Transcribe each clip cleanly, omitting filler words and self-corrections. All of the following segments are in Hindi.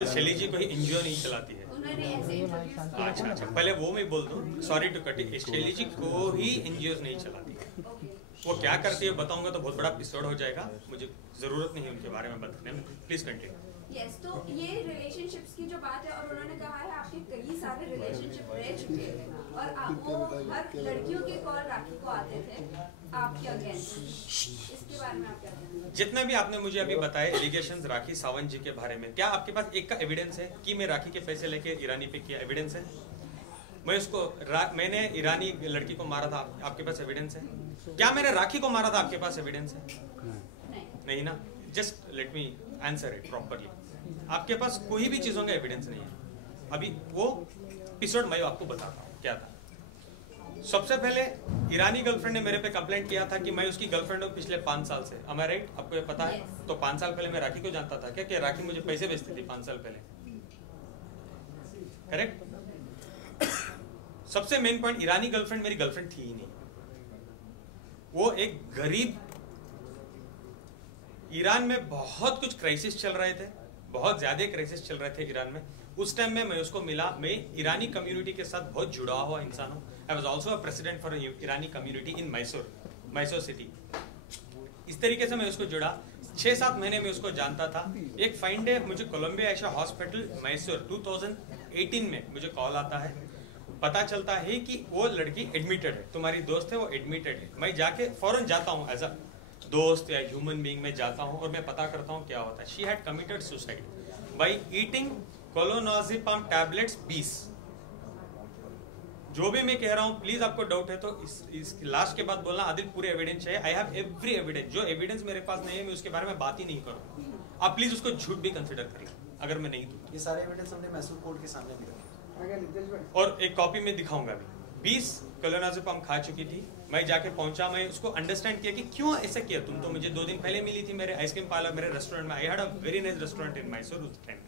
शैली जी कोई एनजीओ नहीं चलाती है। अच्छा, पहले वो मैं बोल दूं, सॉरी टू कट इट, शैली जी को ही एनजीओ नहीं चलाती है। वो क्या करती है बताऊंगा तो बहुत बड़ा एपिसोड हो जाएगा, मुझे जरूरत नहीं है उनके बारे में बताने में। Please continue. यस, तो ये रिलेशनशिप्स की जो बात है, और उन्होंने कहा है आपके कई सारे रिलेशनशिप रह चुके हैं और वो हर लड़कियों के कॉल राखी को आते थे आपके अगेंस्ट। इसके बारे में आप क्या कहते हैं? जितने भी आपने मुझे अभी बताए एलिगेशंस राखी सावंत जी के बारे में, क्या आपके पास एक का एविडेंस है कि मैं राखी के पैसे लेके ईरानी पे किया? एविडेंस है? मैंने ईरानी लड़की को मारा था, आपके पास एविडेंस है? क्या मैंने राखी को मारा था, आपके पास एविडेंस है? नहीं ना। Just let me answer it properly. आपके पास कोई भी चीजों का एविडेंस नहीं है। अभी वो एपिसोड मैं आपको बताता हूँ क्या था। सबसे पहले ईरानी गर्लफ्रेंड ने मेरे पे कंप्लेंट किया था कि मैं उसकी गर्लफ्रेंड हूँ पिछले 5 साल से। am I right? आपको ये पता है? तो 5 साल पहले मैं राखी को जानता था क्या कि राखी मुझे पैसे भेजती थी 5 साल पहले? करेक्ट। सबसे मेन पॉइंट, ईरानी गर्लफ्रेंड मेरी गर्लफ्रेंड थी ही नहीं। वो एक गरीब, ईरान में बहुत कुछ क्राइसिस चल रहे थे, बहुत ज्यादा क्राइसिस चल रहे थे ईरान में। उस टाइम में मैं उसको मिला। मैं ईरानी कम्युनिटी के साथ बहुत जुड़ा हुआ इंसान हूँ। I was also a president for Irani community in Mysore city. इस तरीके से मैं उसको जुड़ा। 6-7 महीने में उसको जानता था। एक फाइन डे मुझे कोलंबिया एशिया हॉस्पिटल मैसूर 2018 में मुझे कॉल आता है, पता चलता है कि वो लड़की एडमिटेड है, तुम्हारी दोस्त है वो एडमिटेड है। मैं जाके फौरन जाता हूँ एज अ दोस्त या ह्यूमन बीइंग में जाता हूँ और मैं पता करता हूँ क्या होता है। She had committed suicide by eating clonazepam tablets 20। जो भी मैं कह रहा हूँ, प्लीज आपको डाउट है तो इस लास्ट के बाद बोलना आदिल पूरे एविडेंस चाहिए। I have every evidence. जो एविडेंस मेरे पास नहीं है मैं उसके बारे में बात ही नहीं करूँ। आप प्लीज उसको झूठ भी कंसिडर कर लें अगर मैं नहीं दूँ। ये सारे एविडेंस हमने मैसूर कोर्ट के सामने भी रखे और एक कॉपी में दिखाऊंगा भी। 20 क्लोनाज़ेपाम खा चुकी थी। मैं जाके पहुंचा, मैं उसको अंडरस्टैंड किया कि क्यों ऐसा किया। तुम तो मुझे 2 दिन पहले मिली थी मेरे आइसक्रीम पार्लर, मेरे रेस्टोरेंट में। I had a very nice restaurant in Mysore उस टाइम।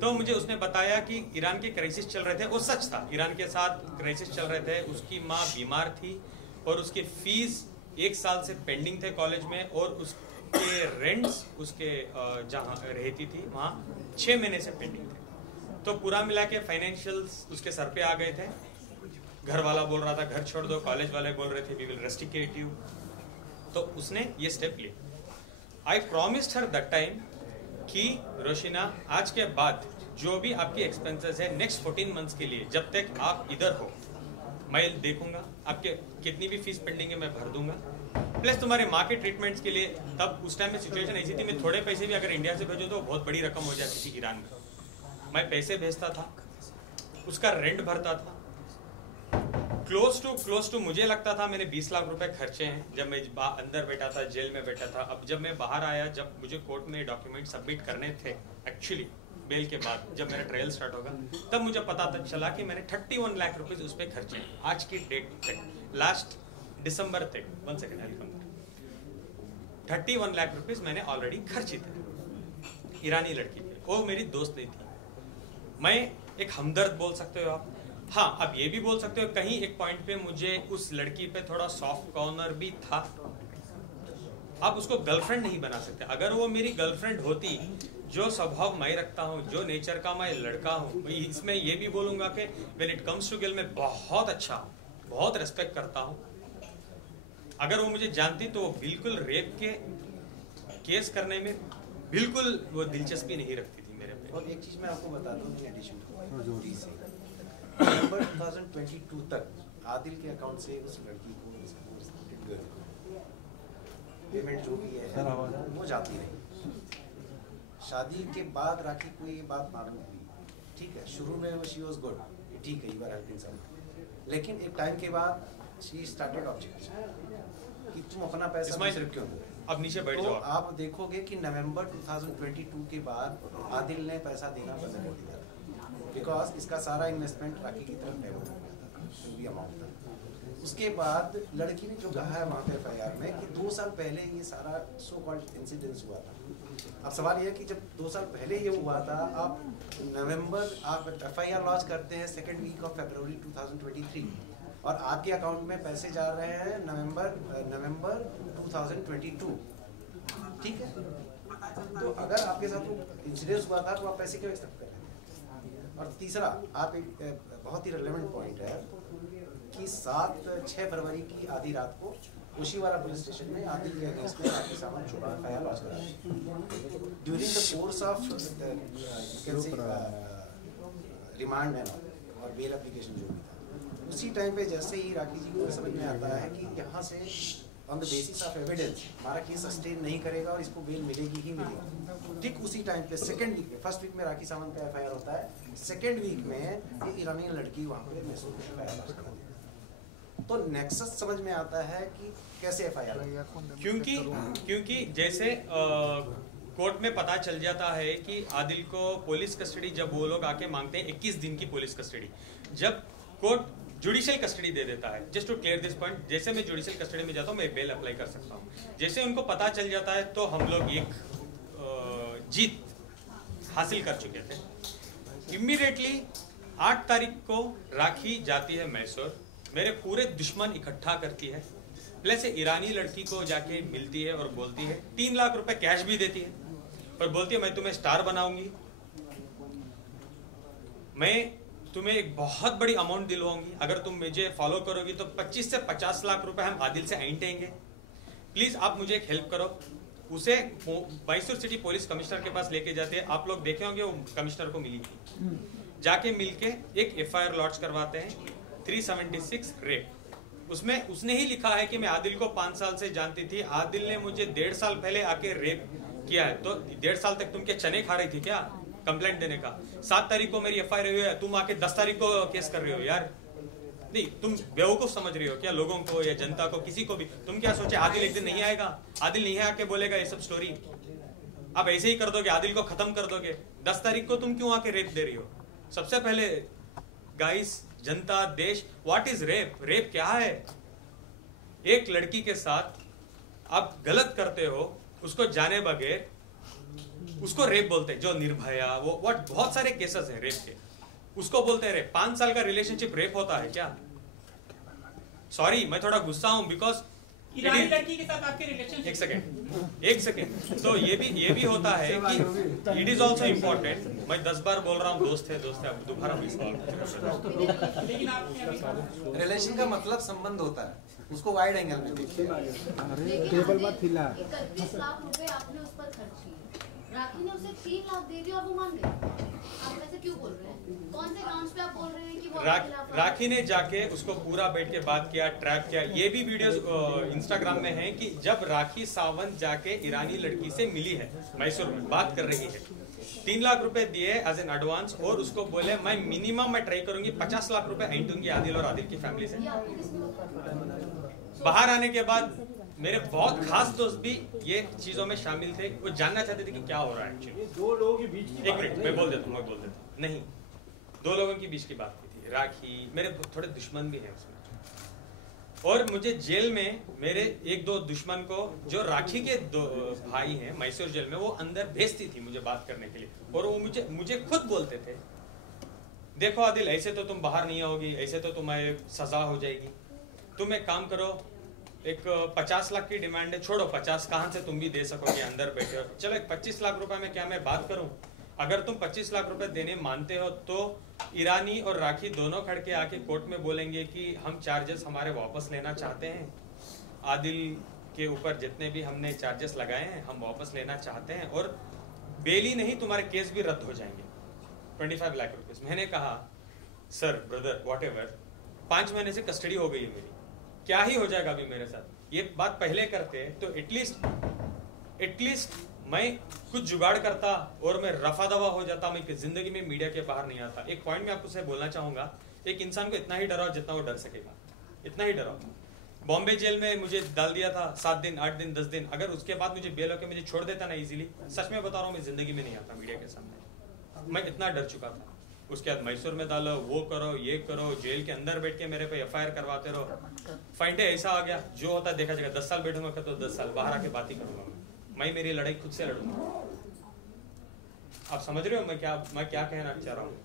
तो मुझे उसने बताया कि ईरान के क्राइसिस चल रहे थे। वो सच था, ईरान के साथ क्राइसिस चल रहे थे। उसकी माँ बीमार थी और उसके फीस 1 साल से पेंडिंग थे कॉलेज में, और उसके रेंट्स उसके जहाँ रहती थी वहाँ 6 महीने से पेंडिंग थे। तो पूरा मिला के फाइनेंशियल्स उसके सर पे आ गए थे। घर वाला बोल रहा था घर छोड़ दो, कॉलेज वाले बोल रहे थे वी विल रेस्ट्रिकेट यू। तो उसने ये स्टेप लिया। आई प्रॉमिस्ड हर दैट टाइम कि रोशिना, आज के बाद जो भी आपकी एक्सपेंसेस है नेक्स्ट 14 मंथ्स के लिए, जब तक आप इधर हो मैं देखूंगा। आपके कितनी भी फीस पेंडिंग है मैं भर दूंगा, प्लस तुम्हारे माँ के ट्रीटमेंट्स के लिए। तब उस टाइम में सिचुएशन ऐसी थी, मैं थोड़े पैसे भी अगर इंडिया से भेजूं तो बहुत बड़ी रकम हो जाती थी ईरान में। मैं पैसे भेजता था, उसका रेंट भरता था। क्लोज टू मुझे लगता था मैंने 20 लाख रुपए खर्चे हैं जब मैं अंदर बैठा था, जेल में बैठा था। अब जब मैं बाहर आया, जब मुझे कोर्ट में डॉक्यूमेंट सबमिट करने थे एक्चुअली बेल के बाद, जब मेरा ट्रायल स्टार्ट होगा, तब मुझे पता चला कि मैंने 31 लाख रुपए उस पर खर्चे हैं। आज की डेट तक, लास्ट दिसंबर तक, 1 सेकेंड, 31 लाख रुपीज मैंने ऑलरेडी खर्चे थे ईरानी लड़की पे। वो मेरी दोस्त नहीं थी। मैं एक हमदर्द बोल सकते हो आप। हाँ, अब ये भी बोल सकते हो कहीं एक पॉइंट पे मुझे उस लड़की पे थोड़ा सॉफ्ट कॉर्नर भी था। आप उसको गर्लफ्रेंड नहीं बना सकते। अगर वो मेरी गर्लफ्रेंड होती, जो स्वभाव मैं रखता हूँ, जो नेचर का मैं लड़का हूँ, इसमें ये भी बोलूंगा कि when it comes to girl मैं बहुत अच्छा, बहुत रेस्पेक्ट करता हूँ। अगर वो मुझे जानती तो वो बिल्कुल रेप के केस करने में बिल्कुल वो दिलचस्पी नहीं रखती थी मेरे पे। और एक चीज मैं आपको बता दूं इन एडिशन, नवंबर 2022 तक आदिल के अकाउंट से उस लड़की को पेमेंट जो भी है वो जाती रही। शादी के बाद राखी को ये बात मालूम हुई, ठीक है, शुरू में वो शी वाज गुड, ठीक है, यू आर हेल्पिंग सम, लेकिन एक टाइम के बाद शी स्टार्टेड ऑब्जेक्शन कि तुम अपना पैसा सिर्फ क्यों दो। अब नीचे बैठ तो जाओ। आप देखोगे कि नवंबर 2022 के बाद आदिल ने पैसा देना बंद कर दिया, बिकॉज इसका सारा इन्वेस्टमेंट राखी की तरफ डाइवर्ट हो गया था, जो भी अमाउंट था। उसके बाद लड़की ने जो कहा है वहाँ पे FIR में कि 2 साल पहले ये सारा सो कॉल्ड इंसिडेंस हुआ था। अब सवाल ये है कि जब 2 साल पहले ये हुआ था, आप FIR लॉन्च करते हैं 2nd वीक ऑफ February 2023, और आपके अकाउंट में पैसे जा रहे हैं नवंबर 2022, ठीक है। तो अगर आपके साथ वो इंसिडेंस हुआ था तो आप पैसे क्यों एक्सेप्ट कर रहे हैं? और तीसरा, आप एक बहुत ही रेलेवेंट पॉइंट है कि 6 फरवरी की आधी रात को उशीवारा पुलिस स्टेशन में आदिल के अगेंस्ट में राखी सावंत शुभा एफआईआर लॉन्च करा during the course of remand और बेल एप्लीकेशन जो भी था। उसी टाइम पे जैसे ही राखी जी को समझ में आता है कि यहाँ से on the basis of evidence हमारा केस सस्टेन नहीं करेगा और इसको बेल मिलेगी ही मिलेगी, ठीक उसी टाइम पे सेकंड वीक में, फर्स्ट वीक में राखी सावंत का एफआईआर होता है, सेकंड वीक में ये ईरानी लड़की वहाँ पे मैसूर में एफआईआर लॉन्च कर देती है। तो नेक्सस समझ में आता है कि कैसे एफआईआर, क्योंकि जैसे कोर्ट में पता चल जाता है कि आदिल को पुलिस कस्टडी, जब वो लोग आके मांगते हैं 21 दिन की पुलिस कस्टडी, जब कोर्ट जुडिशियल कस्टडी दे देता है, just to clear this point, जैसे मैं जुडिशियल कस्टडी में जाता हूँ मैं बेल अप्लाई कर सकता हूँ, जैसे उनको पता चल जाता है तो हम लोग एक जीत हासिल कर चुके थे। इमीडिएटली 8 तारीख को राखी जाती है मैसूर, मेरे पूरे दुश्मन इकट्ठा करती है, प्लस ईरानी लड़की को जाके मिलती है और बोलती है 3 लाख रुपए कैश भी देती है और बोलती है मैं तुम्हें स्टार बनाऊंगी, मैं तुम्हें एक बहुत बड़ी अमाउंट दिलवाऊंगी, अगर तुम मुझे फॉलो करोगी तो 25 से 50 लाख रुपए हम आदिल से ऐंठेंगे, प्लीज आप मुझे एक हेल्प करो। उसे मैसूर सिटी पुलिस कमिश्नर के पास लेके जाते हैं, आप लोग देखे होंगे वो कमिश्नर को मिली थी, जाके मिलके एक एफआईआर लॉन्च करवाते हैं 376 रेप। उसमें उसने ही लिखा है कि मैं आदिल को 5 साल से जानती थी, आदिल ने मुझे 1.5 साल पहले आके रेप किया है, तो 1.5 साल तक तुम क्या चने खा रही थी क्या कंप्लेंट देने का? 7 तारीख को मेरी एफआईआर हुई है, तुम आके 10 तारीख को केस कर रहे हो यार। नहीं, तुम बेवकूफ समझ रही हो क्या लोगों को या जनता को, किसी को भी? तुम क्या सोचे आदिल एक दिन नहीं आएगा, आदिल नहीं आके बोलेगा ये सब स्टोरी, आप ऐसे ही कर दोगे, आदिल को खत्म कर दोगे। 10 तारीख को तुम क्यों आके रेप दे रही हो? सबसे पहले गाइस, जनता, देश, व्हाट इज रेप? रेप क्या है? एक लड़की के साथ आप गलत करते हो, उसको जाने बगैर, उसको रेप बोलते हैं। जो निर्भया, वो व्हाट, बहुत सारे केसेस हैं रेप के, उसको बोलते हैं रेप। 5 साल का रिलेशनशिप रेप होता है क्या? सॉरी, मैं थोड़ा गुस्सा हूं बिकॉज ईरानी लड़की के साथ आपके रिलेशनशिप, एक सेकेंड, तो ये भी होता है कि इट इज ऑल्सो इम्पोर्टेंट। मैं 10 बार बोल रहा हूँ दोस्त है, अब दोबारा लेकिन आपने रिलेशन का मतलब संबंध होता है, उसको वाइड एंगल में देखिए। 31 लाख रुपए आपने उस पर खर्च किए, राखी ने उसे 3 लाख दे दिए और वो मान गई। आप ऐसे क्यों बोल रहे हैं? कौन से ग्राउंड्स पे आप बोल रहे हैं कि वो राखी ने जाके उसको पूरा बैठ के बात किया, ट्रैप किया। ये भी वीडियोस इंस्टाग्राम में है कि जब राखी सावंत जाके ईरानी लड़की से मिली है मैसूर में, बात कर रही है, 3 लाख रुपए दिए एज एन एडवांस और उसको बोले मैं मिनिमम मैं ट्राई करूंगी 50 लाख रुपए ऐंठूंगी आदिल और आदिल की फैमिली से। बाहर आने के बाद मेरे बहुत खास दोस्त भी ये चीजों में शामिल थे, वो जानना चाहते थे कि क्या हो रहा है एक्चुअली। 2 लोगों के बीच की, एक मिनट मैं बोल देता हूँ, नहीं, 2 लोगों के बीच की बात की थी। राखी, मेरे थोड़े दुश्मन भी हैं उसमें, और मुझे जेल में मेरे 1-2 दुश्मन को, जो राखी के 2 भाई हैं मैसूर जेल में, वो अंदर भेजती थी मुझे बात करने के लिए, और वो मुझे खुद बोलते थे देखो आदिल, ऐसे तो तुम बाहर नहीं आओगी, ऐसे तो तुम्हें सजा हो जाएगी, तुम एक काम करो, एक 50 लाख की डिमांड है, छोड़ो 50 कहाँ से तुम भी दे सकोगे, अंदर बैठे हो, चलो एक 25 लाख रुपए में क्या मैं बात करूं? अगर तुम 25 लाख रुपए देने मानते हो तो ईरानी और राखी दोनों खड़ के आके कोर्ट में बोलेंगे कि हम चार्जेस हमारे वापस लेना चाहते हैं, आदिल के ऊपर जितने भी हमने चार्जेस लगाए हैं हम वापस लेना चाहते हैं, और बेल ही नहीं तुम्हारे केस भी रद्द हो जाएंगे, 25 लाख रुपीज। मैंने कहा सर, ब्रदर, व्हाटएवर, 5 महीने से कस्टडी हो गई है मेरी, क्या ही हो जाएगा अभी मेरे साथ? ये बात पहले करते तो एटलीस्ट मैं कुछ जुगाड़ करता और मैं रफा दवा हो जाता, मैं जिंदगी में मीडिया के बाहर नहीं आता। एक पॉइंट मैं आपको से बोलना चाहूंगा, एक इंसान को इतना ही डराओ जितना वो डर सकेगा, इतना ही डराओ। बॉम्बे जेल में मुझे डाल दिया था 7 दिन, 8 दिन, 10 दिन, अगर उसके बाद मुझे बेल होकर मुझे छोड़ देता ना इजीली, सच में बता रहा हूँ मैं जिंदगी में नहीं आता मीडिया के सामने, मैं इतना डर चुका था। उसके बाद मैसूर में डालो, वो करो, ये करो, जेल के अंदर बैठ के मेरे पे एफआईआर करवाते रहो, फाइंडे ऐसा आ गया, जो होता है देखा जाएगा। 10 साल बैठूंगा तो 10 साल, बाहर आके बात ही करूंगा, मैं मेरी लड़ाई खुद से लड़ूंगा। आप समझ रहे हो मैं क्या कहना चाह रहा हूँ?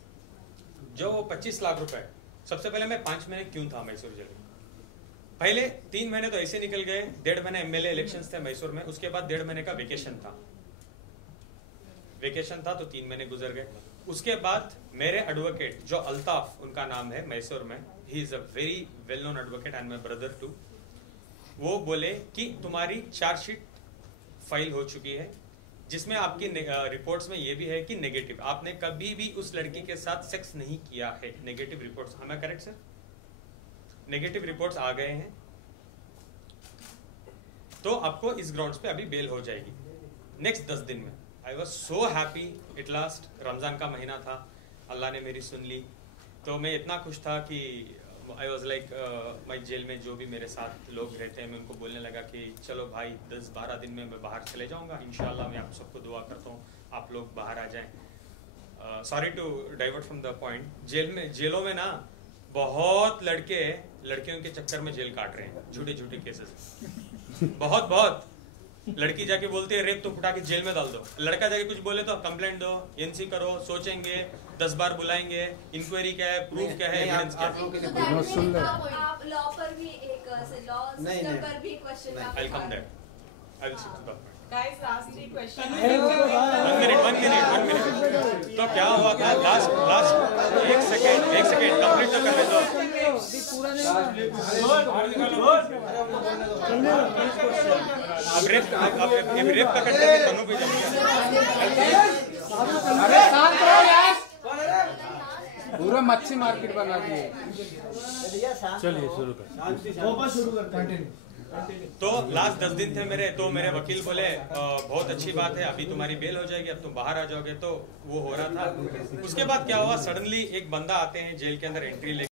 जो 25 लाख रुपए, सबसे पहले मैं 5 महीने क्यों था मैसूर जेल में? पहले 3 महीने तो ऐसे निकल गए, 1.5 महीने एमएलए इलेक्शंस थे मैसूर में, उसके बाद 1.5 महीने का वेकेशन था, वेकेशन था तो 3 महीने गुजर गए। उसके बाद मेरे एडवोकेट जो अल्ताफ उनका नाम है, मैसूर में, he is a very well known advocate and my brother too, वो बोले कि तुम्हारी चार्जशीट फाइल हो चुकी है जिसमें आपकी रिपोर्ट्स में ये भी है कि नेगेटिव, आपने कभी भी उस लड़की के साथ सेक्स नहीं किया है। Negative reports, am I correct sir? Negative reports आ गए हैं, तो आपको इस ग्राउंड्स पे अभी बेल हो जाएगी नेक्स्ट 10 दिन में। I was so happy it last. Ramzan का महीना था, अल्लाह ने मेरी सुन ली, तो मैं इतना खुश था कि आई वॉज लाइक मैं जेल में जो भी मेरे साथ लोग रहते हैं मैं उनको बोलने लगा कि चलो भाई 10-12 दिन में मैं बाहर चले जाऊंगा, इंशाल्लाह मैं आप सबको दुआ करता हूँ आप लोग बाहर आ जाएं। Sorry to divert from the point, जेलों में ना बहुत लड़के लड़कियों के चक्कर में जेल काट रहे हैं, झूठे झूठे केसेस। बहुत लड़की जाके बोलती है रेप, तो उठा के जेल में डाल दो। लड़का जाके कुछ बोले तो कंप्लेंट दो, एनसी करो, सोचेंगे 10 बार बुलाएंगे, इंक्वायरी क्या है, प्रूफ क्या है, एविडेंस क्या है। आप लॉ पर भी एक लॉ सिस्टम पर भी क्वेश्चन आप I will come that, I will sit to the Guys, last 3 questions. 1 minute। तो क्या हुआ था लास्ट एक सेकेंड कंप्लीट तो करने दो। अब रेप का करते हैं तनु पे पूरा मच्छी मार्केट बना दिए। चलिए शुरू कर। तो लास्ट 10 दिन थे मेरे, तो मेरे वकील बोले बहुत अच्छी बात है, अभी तुम्हारी बेल हो जाएगी, अब तुम बाहर आ जाओगे। तो वो हो रहा था। उसके बाद क्या हुआ, सडनली एक बंदा आते हैं जेल के अंदर एंट्री लेके।